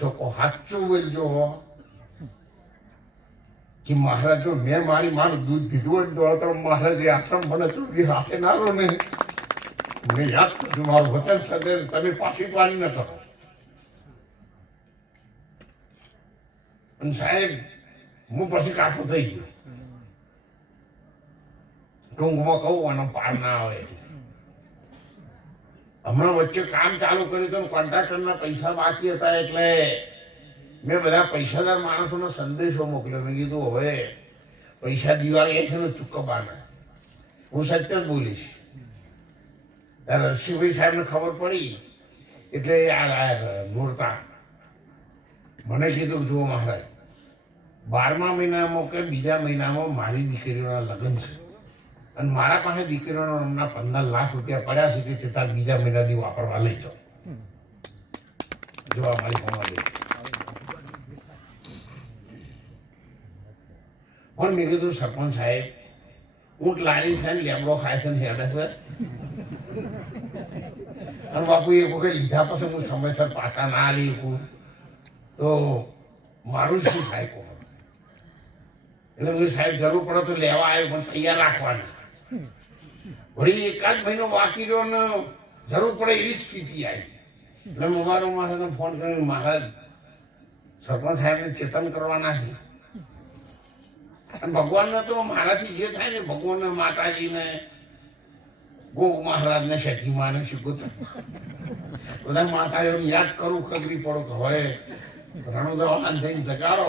છોકો સાચું બોલજો કે મહારાજ જો મેં મારી માનું દૂધ પીધું હોય ને તો મહારાજ એ આશ્રમ મને ચૂંટી હાથે ના લો ને મને યાદ કરજો મારું વચન સાથે તમે પાછી પાણી ન કરો. અને સાહેબ હું પછી કાઠો થઈ ગયો ટૂંકમાં કહું અને પાર ના આવે એટલે હમણાં વચ્ચે કામ ચાલુ કર્યું હતું કોન્ટ્રાક્ટરના પૈસા બાકી હતા એટલે મેં બધા પૈસાદાર માણસોનો સંદેશો મોકલ્યો. મેં કીધું હવે પૈસા દિવાળી છે ને ચૂકવવાના, હું સત્ય જ બોલીશ. ત્યારે રસીભાઈ સાહેબને ખબર પડી એટલે નોરતા મને કીધું જુઓ મહારાજ 12મા મહિનામાં કે બીજા મહિનામાં મારી દીકરીઓના લગ્ન છે અને મારા પાસે દીકરીઓના હમણાં 15 લાખ રૂપિયા પડ્યા છે તે તાર બીજા મહિનાથી વાપરવા લઈ જાઓ. જો મારી ફોનમાં પણ મેં કીધું સરપંચ સાહેબ ઊંટ લારી છે ને લેબડો ખાય છે ને હેડે છે અને બાપુ એક વખત લીધા પછી હું સમયસર પાછા ના લઈ શકું તો મારું શું થાય કહો. એટલે હું સાહેબ જરૂર પડે તો લેવા આવ્યો પણ તૈયાર રાખવાના. વળી એકાદ મહિનો બાકી રહ્યો ને જરૂર પડે એવી સ્થિતિ આવી એટલે મારો મહારાજને ફોન કરીને મહારાજ સરપંચ સાહેબને ચેતન કરવાના છે અને ભગવાનને તો મારાથી જે થાય ને ભગવાનને માતાજીને ગો મહારાજને શેઠીમાને શીખું બધા માતાઓને યાદ કરું ખગરી પડો કે હવે રણુદવાન થઈને જગાડો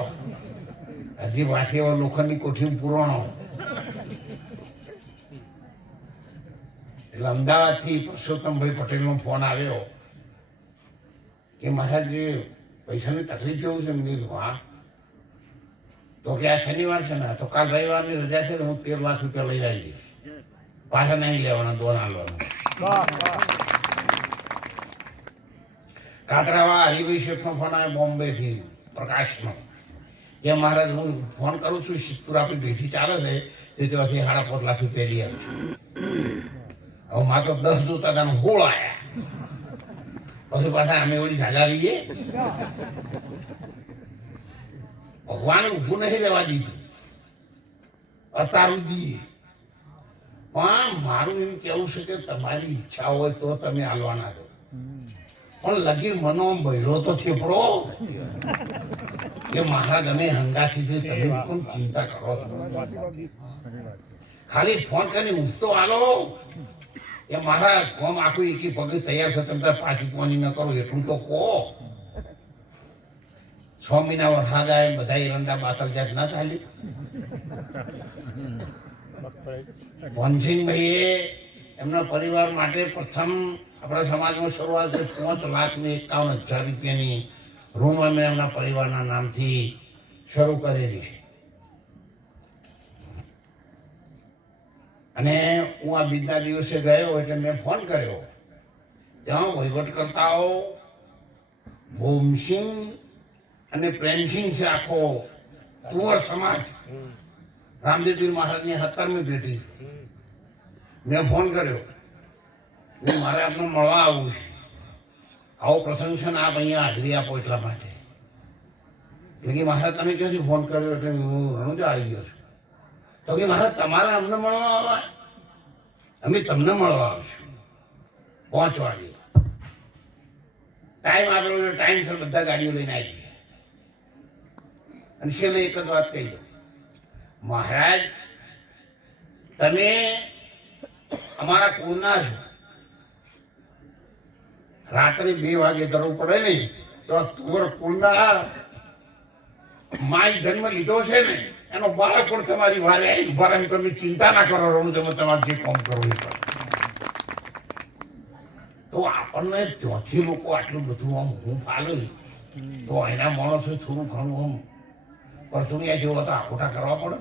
હજી વાઠી એવા લોખંડની કોઠીમાં પુરાણો. એટલે અમદાવાદથી પરસોત્તમભાઈ પટેલનો ફોન આવ્યો કે મહારાજ પૈસાની તકલીફ જેવું છે. મેં કીધું હા. તો કે આ શનિવાર છે ને તો કાલ રવિવારની રજા છે તો હું 13 લાખ રૂપિયા લઈ આવી દઈશ, પાછા નહીં લેવાના દોન આલવાના. કાતરાવાળા હરિભાઈ શેઠનો ફોન આવે બોમ્બેથી પ્રકાશનો કે મહારાજ હું ફોન કરું છું સિદ્ધપુર આપણી ભેટી ચાલે છે તે ત્યાંથી 5.5 લાખ રૂપિયા લઈ આવ્યું. હવે મારે તો 10 જોતા હતા હોળ આવ્યા પછી પાછા અમે વળી ઝાઝા રહીએ. ભગવાને ઊભું નહીં રહેવા દીધું અતારું દઈએ. પણ મારું એમ કેવું છે કે તમારી ઈચ્છા હોય તો તમે હાલવાના છો પણ લગી મનો બહેરો તો થેપડો કે મહારાજ અમે હંગાથી છે તમે પણ ચિંતા કરો છો. ખાલી ફોન કરીને ઊંઘતો હાલો એ મારા કોમ આખું એકી પગે તૈયાર છે તમે પાછી પોની ન કરો એટલું તો કહો. 6 મહિના વરસાદ આવે બધા એરંડા બાતલ જાત ના ચાલ્યું. વનસિંહભાઈએ એમના પરિવાર માટે પ્રથમ આપણા સમાજમાં શરૂઆત 5,51,000 રૂપિયાની રૂમ અમે એમના પરિવારના નામથી શરૂ કરેલી છે. અને હું આ બીજના દિવસે ગયો એટલે મેં ફોન કર્યો. ત્યાં વહીવટકર્તાઓ ભોમસિંહ અને પ્રેમસિંહ છે, આખો કુંવર સમાજ રામદેવપીર મહારાજની 17મી પેઢી છે. મેં ફોન કર્યો મારે આપને મળવા આવવું છે, આવો પ્રસંગ છે ને આપ અહીંયા હાજરી આપો એટલા માટે. એટલે કે મહારાજ તમે ક્યાંથી ફોન કર્યો એટલે હું રણુજા આવી ગયો છું. તો કે મહારાજ તમારે અમને મળવા આવવા અમે તમને મળવા આવશું 5 વાગે. ટાઈમ આપેલો ટાઈમસર બધા ગાડીઓ લઈને આવી ગયા. અને છેલ્લે એક જ વાત કહી દો મહારાજ તમે અમારા કુળના છો. રાત્રે 2 વાગે જરૂર પડે નહીં તો તમારા કુળના માય જન્મ લીધો છે ને એનો બાળક પણ તમારી વારે આવી ઉભા રહે. તમે ચિંતા ના કરો રહું તમે તમારે જે કામ કરવું એ કરો. તો આપણને ત્યાંથી લોકો આટલું બધું આમ હું ફાલે તો એના માણસો થોડું ઘણું આમ પરચુણિયા જેવો હતા આખોટા કરવા પડે.